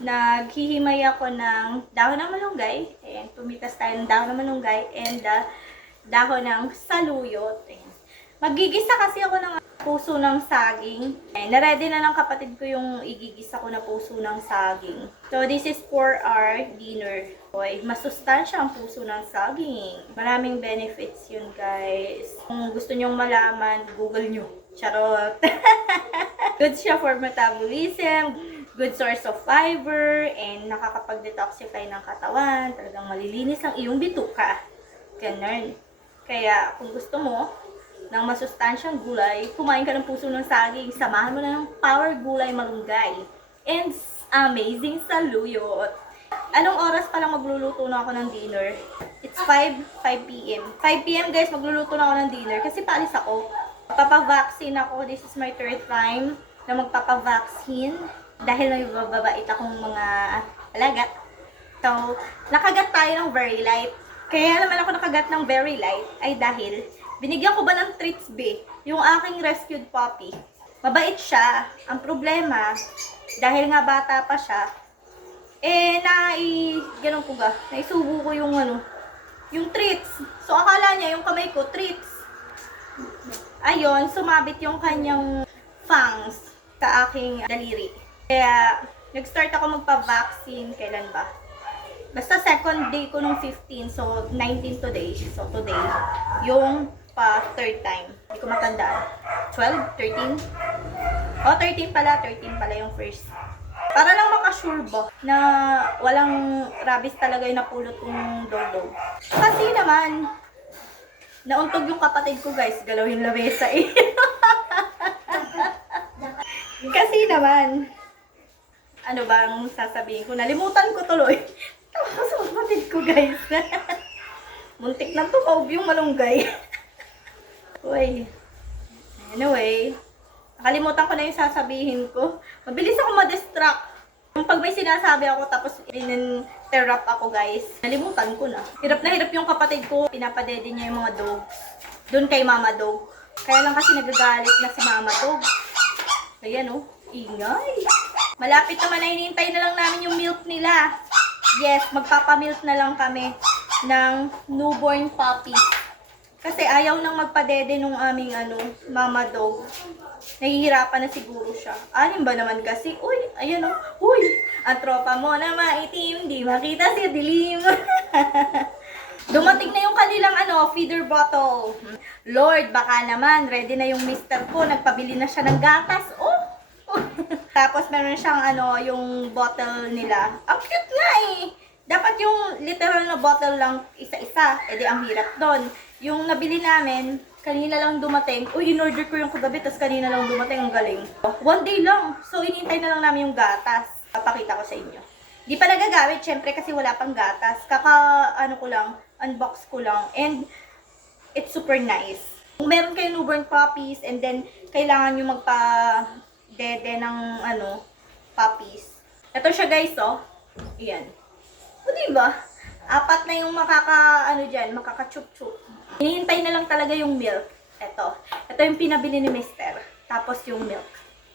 naghihimay ako ng dahon ng malunggay. Ayan, tumitas tayo ng dahon ng malunggay and dahon ng saluyot. Ayan. Magigisa kasi ako ng puso ng saging. Ayan, na-ready na ng kapatid ko yung igigisa ko na puso ng saging. So, this is for our dinner. Boy, masustansya ang puso ng saging. Maraming benefits yun, guys. Kung gusto nyong malaman, Google nyo. Charot! Good siya for metabolism, good source of fiber, and nakakapag-detoxify ng katawan. Talagang malilinis ang iyong bituka. Ganun. Kaya, kung gusto mo ng masustansyang gulay, kumain ka ng puso ng saging, samahan mo na ng power gulay malunggay. And amazing saluyot. Anong oras pa lang magluluto na ako ng dinner? It's 5 p.m. 5 p.m. guys, magluluto na ako ng dinner kasi paalis ako. Papavaccine ako. This is my third time na magpapavaccine dahil may bababait akong mga alaga. So, nakagat tayo ng very light. Kaya naman ako nakagat ng very light ay dahil binigyan ko ba ng treats be yung aking rescued puppy. Mabait siya. Ang problema, dahil nga bata pa siya, ganun ko ga, naisubo ko yung treats. So, akala niya yung kamay ko, treats. Ayun, sumabit yung kanyang fangs sa aking daliri. Kaya, nag-start ako magpa-vaccine. Kailan ba? Basta second day ko nung 15. So, 19 today. So, today, yung third time. Hindi ko matandaan. 12? 13? Oh, 13 pala. 13 pala yung first. Para lang makasure ba na walang rabies talaga yung napulot yung dog. Kasi naman, nauntog yung kapatid ko, guys. Galawin lamesa eh. Kasi naman, ano bang sasabihin ko? Nalimutan ko tuloy. Tapos kapatid ko, guys. Muntik na tukaw yung malunggay. Uy. Anyway, nakalimutan ko na yung sasabihin ko. Mabilis ako ma-distract. Pag may sinasabi ako tapos in-interrupt ako, guys, nalimutan ko na. Hirap na hirap yung kapatid ko. Pinapadede niya yung mga dogs. Doon kay Mama Dog. Kaya lang kasi nagagalit na si Mama Dog. Ayan oh, ingay. Malapit naman na hinihintay na lang namin yung milk nila. Yes, magpapamilk na lang kami ng newborn puppy. Kasi ayaw nang magpadede nung aming Mama Dog. Nahihirapan na siguro siya. Anim ba naman kasi? Uy, ayan o. Uy, ang tropa mo na maitim, di makita si dilim. Dumating na yung kanilang feeder bottle. Lord, baka naman, ready na yung mister ko. Nagpabili na siya ng gatas. Oh! Tapos meron siyang yung bottle nila. Ang cute nga eh. Dapat yung literal na bottle lang isa-isa. E di ang hirap doon. Yung nabili namin, kanina lang dumating. Uy, in-order ko yung kagabi, tas kanina lang dumating. Ang galing. One day lang. So, inintay na lang namin yung gatas. Papakita ko sa inyo. Di pa nagagamit, syempre, kasi wala pang gatas. Ko lang, unbox ko lang. And, it's super nice. Kung meron kayong newborn puppies, and then, kailangan nyo magpa-dede ng, puppies. Ito siya, guys, oh. Ayan. O, diba? Apat na yung makaka-chup-chup. Hinihintay na lang talaga yung milk. Ito yung pinabili ni Mister. Tapos yung milk.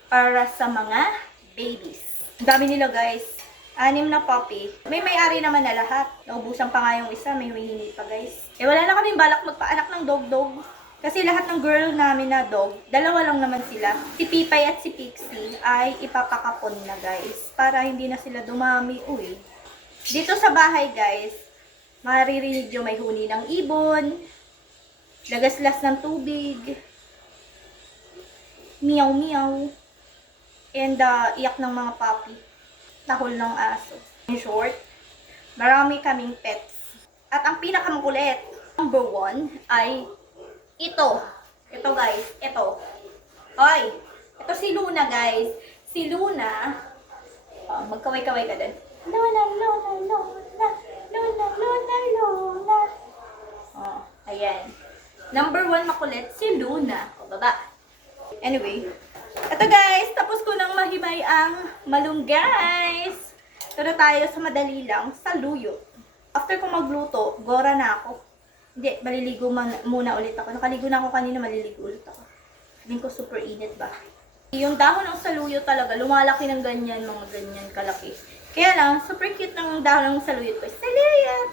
Para sa mga babies. Ang dami nila, guys. 6 na puppy. May-ari naman na lahat. Naubusan pa nga yung isa. May humihingi pa, guys. Wala na kaming balak magpaanak ng dog-dog. Kasi lahat ng girl namin na dog, 2 lang naman sila. Si Pipay at si Pixie ay ipapakapon na, guys. Para hindi na sila dumami. Uy. Dito sa bahay, guys, maririnig nyo may huni ng ibon, lagaslas ng tubig, meow-meow, and iyak ng mga puppy, tahol ng aso. In short, marami kaming pets. At ang pinakamakulit, number 1, ay ito. Ito, guys. Ito. Hoy! Ito si Luna, guys. Si Luna, magkaway-kaway ka din. Luna, Luna, Luna, Luna, Luna, Luna. Oh, ayan. Number 1 makulit, si Luna. O, baba. Anyway. Ito, guys. Tapos ko nang mahimay ang malunggay. Pero tayo sa madali lang, saluyot. After ko magluto, gora na ako. Hindi, maliligo muna ulit ako. Nakaligo na ako kanina, maliligo ulit ako. Feeling ko super init ba? Yung dahon ng saluyot talaga, lumalaki ng ganyan, mga ganyan kalaki. Kaya lang, super cute ng dahon ng saluyot ko. Saluyot!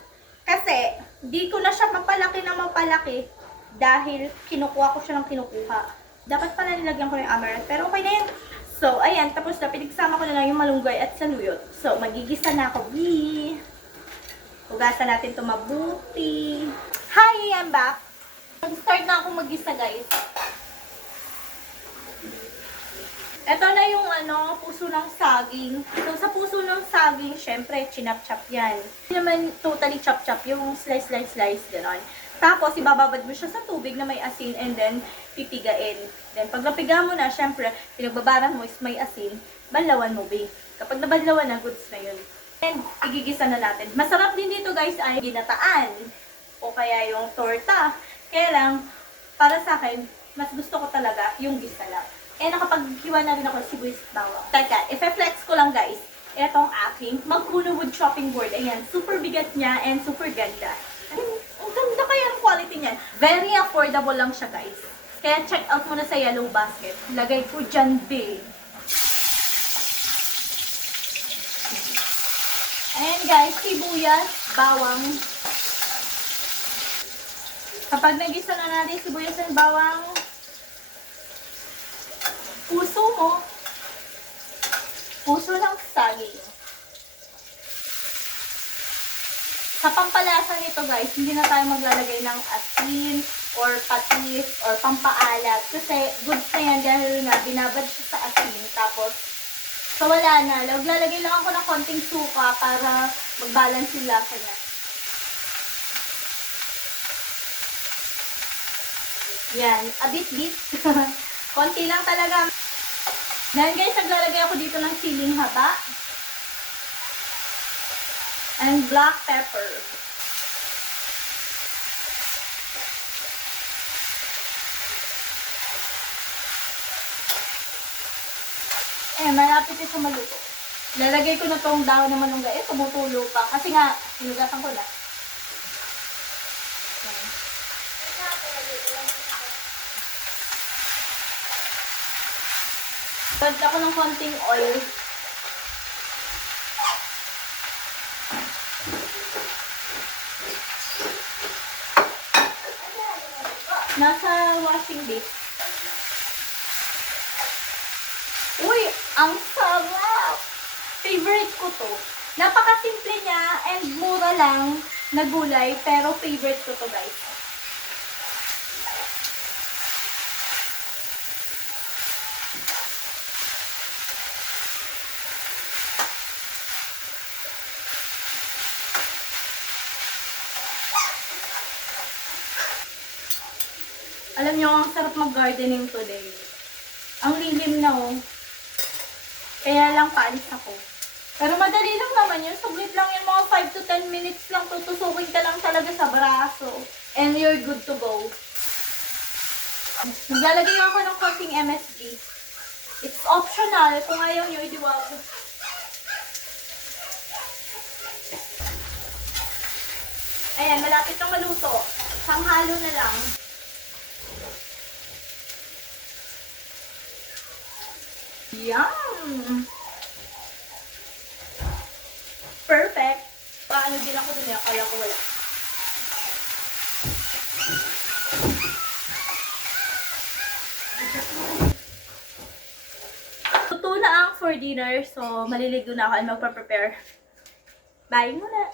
Kasi, di ko na siya mapalaki na mapalaki dahil kinukuha ko siya ng kinukuha. Dapat pala nilagyan ko ng amaranth, pero okay na yan. So, ayan, tapos na, pinagsama ko na lang yung malunggay at saluyot. So, magigisa na ako, bee. Hugasan natin ito mabuti. Hi, I'm back. Mag-start na ako mag-gisa, guys. Ito na yung puso ng saging. So, sa puso ng saging, syempre, chinap-chop yan. Hindi naman totally chop-chop, yung slice, gano'n. Tapos, ibababad mo siya sa tubig na may asin and then, pipigain. Then, pag napiga mo na, syempre, pinagbabaran mo is may asin, banlawan mo, babe. Kapag nabanlawan na, goods na yun. And, igigisa na natin. Masarap din dito, guys, ay ginataan. O kaya yung torta. Kaya lang, para sa akin, mas gusto ko talaga yung gisa lang. Eh, nakapaghiwa na rin ako sibuyas at bawang. Teka, i-flex ko lang, guys. Itong aking Magkuno wood chopping board. Ayan, super bigat niya and super ganda. Ang ganda kaya ang quality niya. Very affordable lang siya, guys. Kaya check out mo na sa Yellow Basket. Lagay ko dyan, babe. Ayan, guys, sibuyas, bawang. Kapag nagisa na natin sibuyas at bawang, puso ng saging. Sa pampalasa nito, guys, hindi na tayo maglalagay ng asin or patis or pampaalat kasi goods na yan dahil nga binabad siya sa asin. Tapos, so wala na. Maglalagay lang ako ng konting suka para mag-balance yung lasa niya. Yan, a bit. Konti lang talaga. Then guys, naglalagay ako dito ng siling haba and black pepper. Malapit ito maluto. Lalagay ko na tong dahon ng malunggay. Tumutulo pa. Kasi nga, hinugasan ko na. Add ako ng konting oil. Nasa washing dish. Uy, ang sarap! Favorite ko to. Napakasimple niya and mura lang na gulay, pero favorite ko to, guys. Alam niyo, ang sarap mag-gardening today. Ang lilim na, oh. Kaya lang paalis ako. Pero madali lang naman yun. Saglit lang yun, mga 5 to 10 minutes lang. Tutusukin ka lang talaga sa braso. And you're good to go. Maglalagay ako ng konting MSG. It's optional. Kung ayaw nyo, idiwag. Ayan, malapit na maluto. Sanghalo na lang. Yum! Perfect! Paano din ako dun, akala ko wala. Luto na ang for dinner, so maliligo na ako and magpa-prepare. Bye muna!